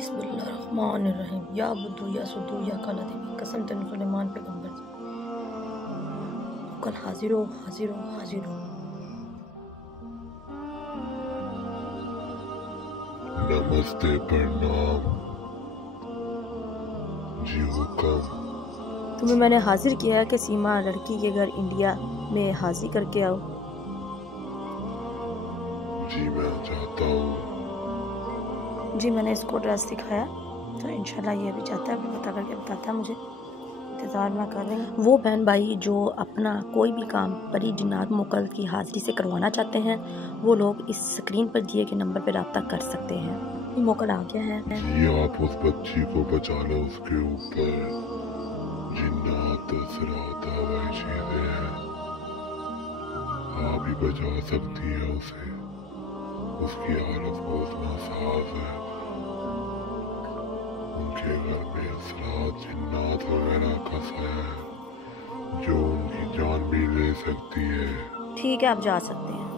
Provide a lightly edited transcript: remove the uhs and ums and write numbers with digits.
बिस्मिल्लाहिर्रहमानिर्रहीम। या बुद्धू या सुद्धू या काला देवी कसम तेन सुलेमान पैगंबर जी कल हाजिर हो हाजिर हो हाजिर हो। नमस्ते, प्रणाम जी, हुक्म। तुम्हें मैंने हाजिर किया है कि सीमा लड़की के घर इंडिया में हाजिर करके आओ। जी मैं चाहता हूँ। जी मैंने इसको एड्रेस दिखाया तो इंशाल्लाह ये भी चाहता है, अभी पता करके बताता है मुझे। इंतज़ार ना कर रही वो बहन भाई जो अपना कोई भी काम परी जिन्नात मुकल की हाजिरी से करवाना चाहते हैं वो लोग इस स्क्रीन पर दिए गए नंबर पर रब्ता कर सकते हैं। ये मोकल आ गया है। जी आप उस बच्ची को बचा लो, उसके ऊपर जिन्नात असरात हवाई चीजें हैं, आप ही बचा सकती है उसे। उसकी हालत बहुत नासाज है, उनके घर में असरात जिन्नात वगैरह का साया है जो उनकी जान भी ले सकती है। ठीक है आप जा सकते हैं।